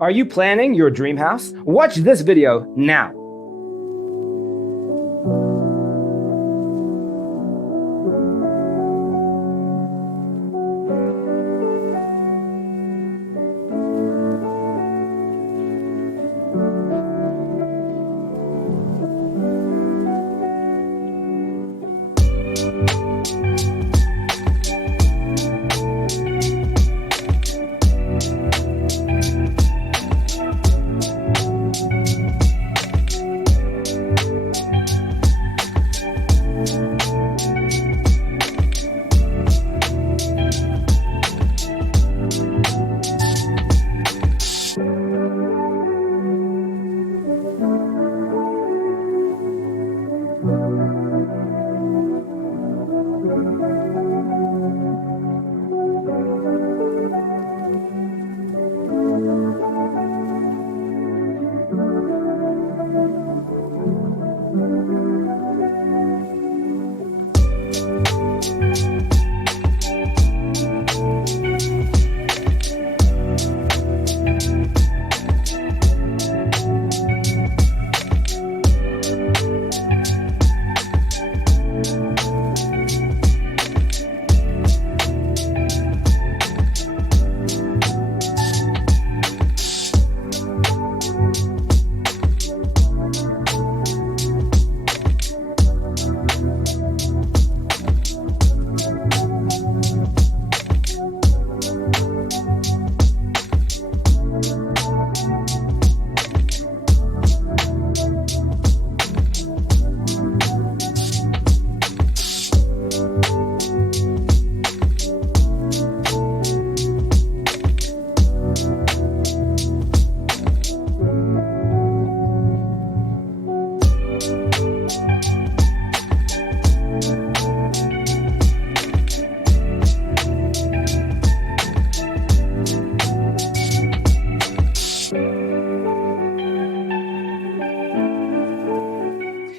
Are you planning your dream house? Watch this video now.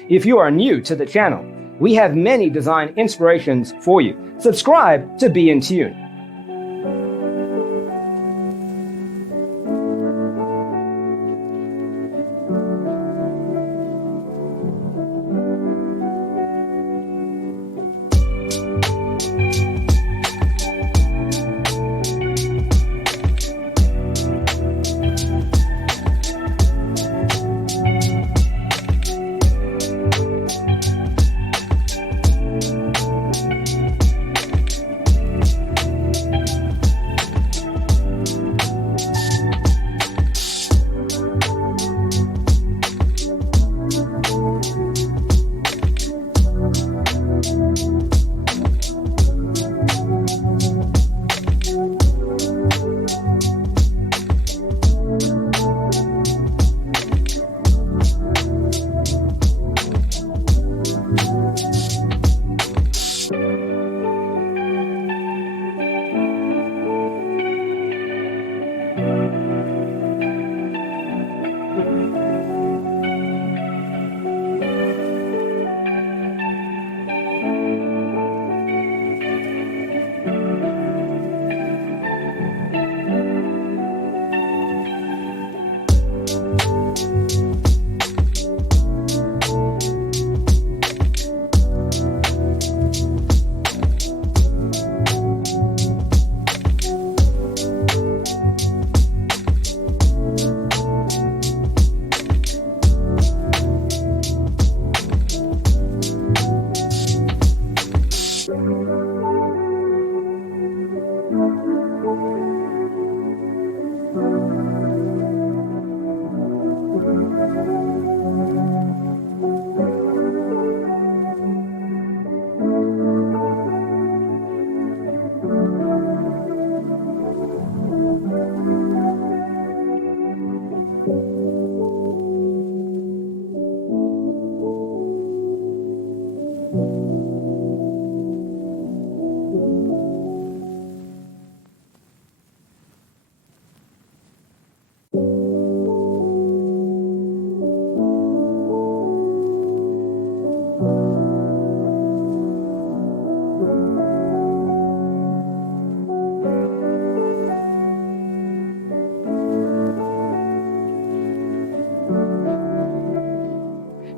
If you are new to the channel, we have many design inspirations for you. Subscribe to be in tune.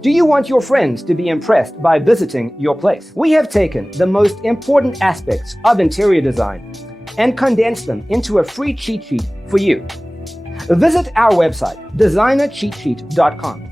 Do you want your friends to be impressed by visiting your place? We have taken the most important aspects of interior design and condensed them into a free cheat sheet for you. Visit our website, designercheatsheet.com.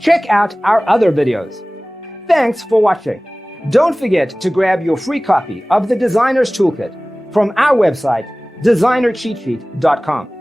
Check out our other videos. Thanks for watching. Don't forget to grab your free copy of the Designer's Toolkit from our website, designercheatsheet.com.